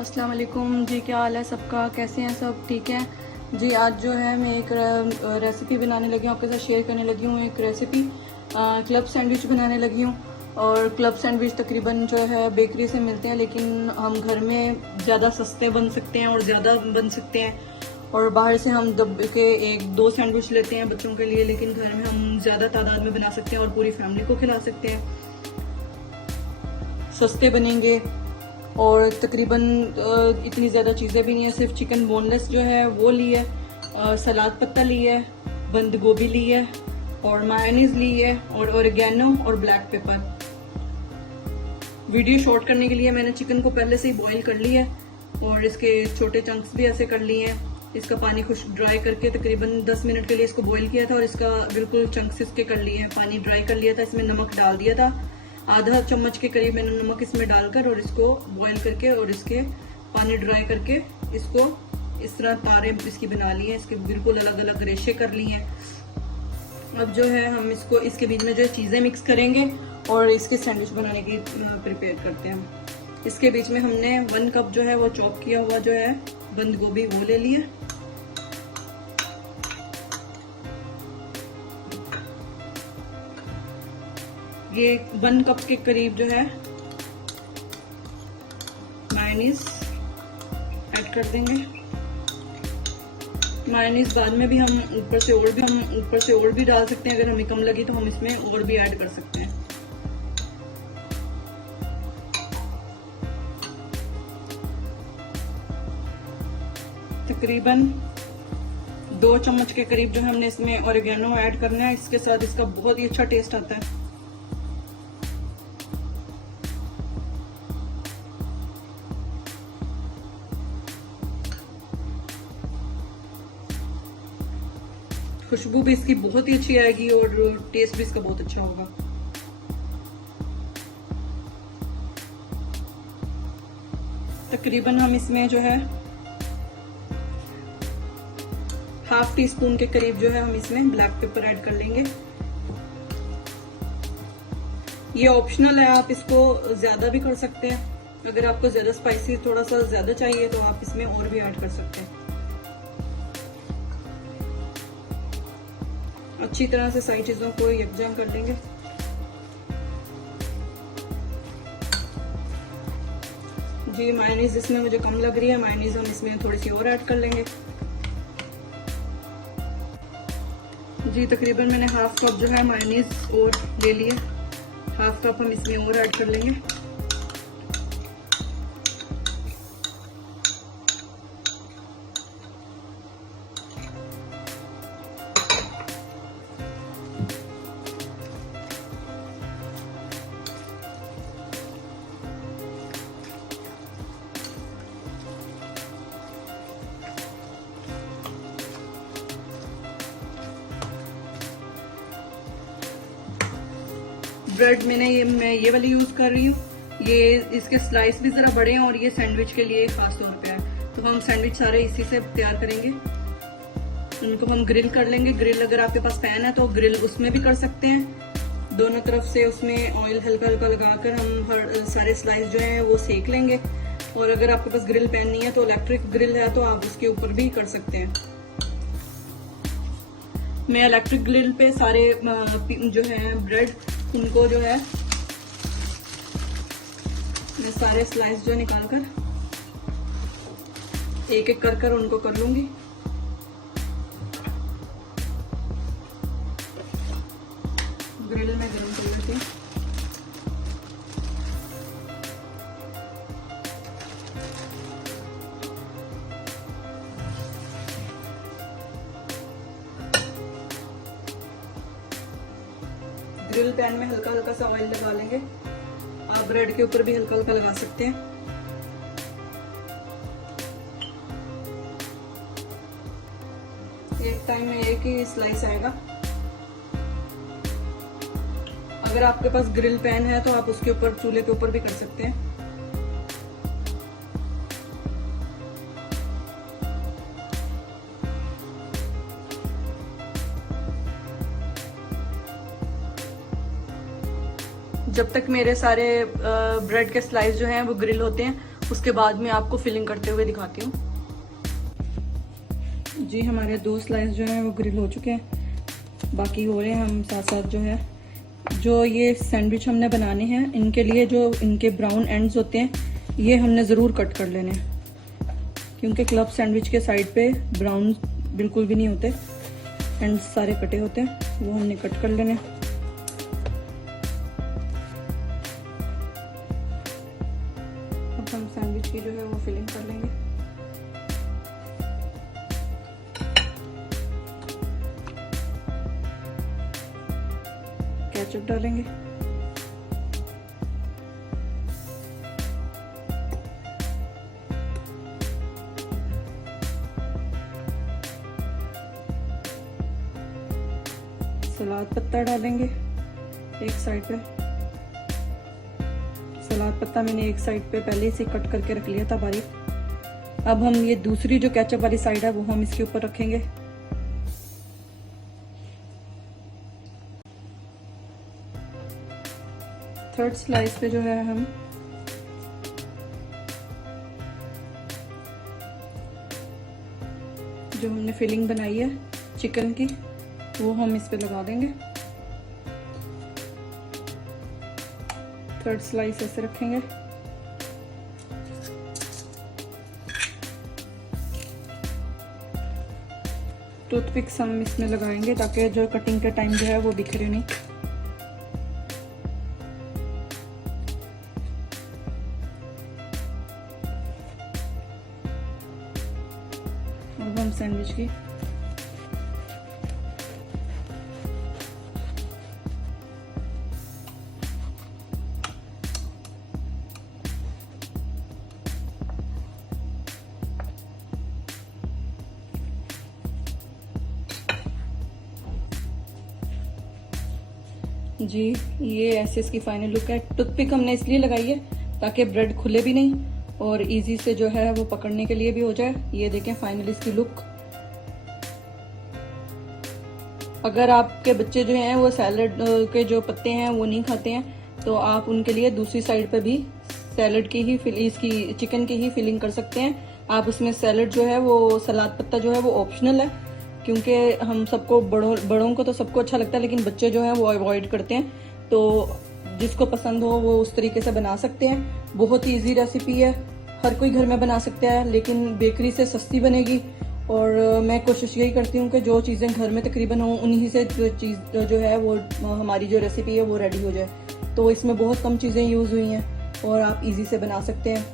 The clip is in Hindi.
अस्सलाम वालेकुम जी। क्या हाल है सबका, कैसे हैं सब? ठीक है जी। आज जो है मैं एक रेसिपी बनाने लगी हूँ, आपके साथ शेयर करने लगी हूँ एक रेसिपी। क्लब सैंडविच बनाने लगी हूँ। और क्लब सैंडविच तकरीबन जो है बेकरी से मिलते हैं, लेकिन हम घर में ज़्यादा सस्ते बन सकते हैं और ज़्यादा बन सकते हैं। और बाहर से हम दब के 1-2 सैंडविच लेते हैं बच्चों के लिए, लेकिन घर में हम ज़्यादा तादाद में बना सकते हैं और पूरी फैमिली को खिला सकते हैं। सस्ते बनेंगे और तकरीबन इतनी ज़्यादा चीज़ें भी नहीं है। सिर्फ चिकन बोनलेस जो है वो ली है, सलाद पत्ता ली है, बंद गोभी ली है और मायोनीज ली है और ओरिगेनो और ब्लैक पेपर। वीडियो शॉर्ट करने के लिए मैंने चिकन को पहले से ही बॉईल कर लिया है और इसके छोटे चंक्स भी ऐसे कर लिए हैं। इसका पानी खुश ड्राई करके तकरीबन 10 मिनट के लिए इसको बॉईल किया था और इसका बिल्कुल चंक्स इसके कर लिए हैं। पानी ड्राई कर लिया था, इसमें नमक डाल दिया था, आधा चम्मच के करीब मैंने नमक इसमें डालकर और इसको बॉईल करके और इसके पानी ड्राई करके इसको इस तरह तारे इसकी बना लिए हैं। इसके बिल्कुल अलग अलग रेशे कर लिए हैं। अब जो है हम इसको इसके बीच में जो है चीज़ें मिक्स करेंगे और इसके सैंडविच बनाने की प्रिपेयर करते हैं। इसके बीच में हमने 1 कप जो है वो चॉप किया हुआ जो है बंद गोभी वो ले लिया। ये 1 कप के करीब जो है मायोनीज ऐड कर देंगे। मायोनीज बाद में भी हम ऊपर से और भी डाल सकते हैं। अगर हमें कम लगी तो हम इसमें और भी ऐड कर सकते हैं। तकरीबन 2 चम्मच के करीब जो है हमने इसमें ओरिगेनो ऐड करना है। इसके साथ इसका बहुत ही अच्छा टेस्ट आता है। खुशबू भी इसकी बहुत ही अच्छी आएगी और टेस्ट भी इसका बहुत अच्छा होगा। तकरीबन हम इसमें जो है 1/2 टीस्पून के करीब जो है हम इसमें ब्लैक पेपर ऐड कर लेंगे। ये ऑप्शनल है, आप इसको ज्यादा भी कर सकते हैं। अगर आपको ज्यादा स्पाइसी थोड़ा सा ज्यादा चाहिए तो आप इसमें और भी ऐड कर सकते हैं। अच्छी तरह से सारी चीजों को यकजा कर लेंगे। जी मायोनीज इसमें मुझे कम लग रही है, मायोनीज हम इसमें थोड़ी सी और ऐड कर लेंगे। जी तकरीबन मैंने 1/2 कप जो है मायोनीज और ले लिए। 1/2 कप हम इसमें और ऐड कर लेंगे। ब्रेड मैं ये वाली यूज कर रही हूँ। ये इसके स्लाइस भी जरा बड़े हैं और ये सैंडविच के लिए खास तौर पे है। तो हम सैंडविच सारे इसी से तैयार करेंगे। उनको हम ग्रिल कर लेंगे। ग्रिल अगर आपके पास पैन है तो ग्रिल उसमें भी कर सकते हैं। दोनों तरफ से उसमें ऑयल हल्का हल्का लगाकर हम सारे स्लाइस जो है वो सेक लेंगे। और अगर आपके पास ग्रिल पैन नहीं है तो इलेक्ट्रिक ग्रिल है तो आप उसके ऊपर भी कर सकते हैं। मैं इलेक्ट्रिक ग्रिल पे सारे जो है ब्रेड उनको जो है मैं सारे स्लाइस जो निकाल कर एक एक कर उनको कर लूंगी। ग्रिल में गर्म कर लेती हूँ। ग्रिल पैन में हल्का हल्का सा ऑयल लगा लेंगे। आप ब्रेड के ऊपर भी हल्का हल्का लगा सकते हैं। एक टाइम में एक ही स्लाइस आएगा। अगर आपके पास ग्रिल पैन है तो आप उसके ऊपर चूल्हे के ऊपर भी कर सकते हैं। जब तक मेरे सारे ब्रेड के स्लाइस जो हैं वो ग्रिल होते हैं उसके बाद में आपको फिलिंग करते हुए दिखाती हूँ। जी हमारे 2 स्लाइस जो हैं वो ग्रिल हो चुके हैं, बाकी हो रहे हैं। हम साथ साथ जो ये सैंडविच हमने बनाने हैं, इनके लिए जो इनके ब्राउन एंड्स होते हैं ये हमने ज़रूर कट कर लेने हैं, क्योंकि क्लब सैंडविच के साइड पे ब्राउन बिल्कुल भी नहीं होते, एंड्स सारे कटे होते हैं, वो हमने कट कर लेने। अब हम सैंडविच की जो है वो फिलिंग कर लेंगे। केचप डालेंगे, सलाद पत्ता डालेंगे एक साइड पे। सलाद पत्ता मैंने एक साइड पे पहले से कट करके रख लिया था बारीक। अब हम ये दूसरी जो केचप वाली साइड है वो हम इसके ऊपर रखेंगे। थर्ड स्लाइस पे जो है हम जो हमने फिलिंग बनाई है चिकन की वो हम इस पे लगा देंगे। थर्ड स्लाइस ऐसे रखेंगे। टूथपिक्स हम इसमें लगाएंगे ताकि जो कटिंग के टाइम जो है वो बिखरे नहीं। अब हम सैंडविच की जी ये ऐसे इसकी फाइनल लुक है। टूथपिक हमने इसलिए लगाई है ताकि ब्रेड खुले भी नहीं और इजी से जो है वो पकड़ने के लिए भी हो जाए। ये देखें फाइनल इसकी लुक। अगर आपके बच्चे जो हैं वो सैलड के जो पत्ते हैं वो नहीं खाते हैं तो आप उनके लिए दूसरी साइड पर भी सैलड की ही इसकी चिकन की ही फिलिंग कर सकते हैं। आप उसमें सैलड जो है वो सलाद पत्ता जो है वो ऑप्शनल है, क्योंकि हम सबको बड़ों को तो सबको अच्छा लगता है लेकिन बच्चे जो हैं वो अवॉइड करते हैं। तो जिसको पसंद हो वो उस तरीके से बना सकते हैं। बहुत ही ईजी रेसिपी है, हर कोई घर में बना सकता है, लेकिन बेकरी से सस्ती बनेगी। और मैं कोशिश यही करती हूँ कि जो चीज़ें घर में तकरीबन हों उन्हीं से जो चीज़ जो है वो हमारी जो रेसिपी है वो रेडी हो जाए। तो इसमें बहुत कम चीज़ें यूज़ हुई हैं और आप इजी से बना सकते हैं।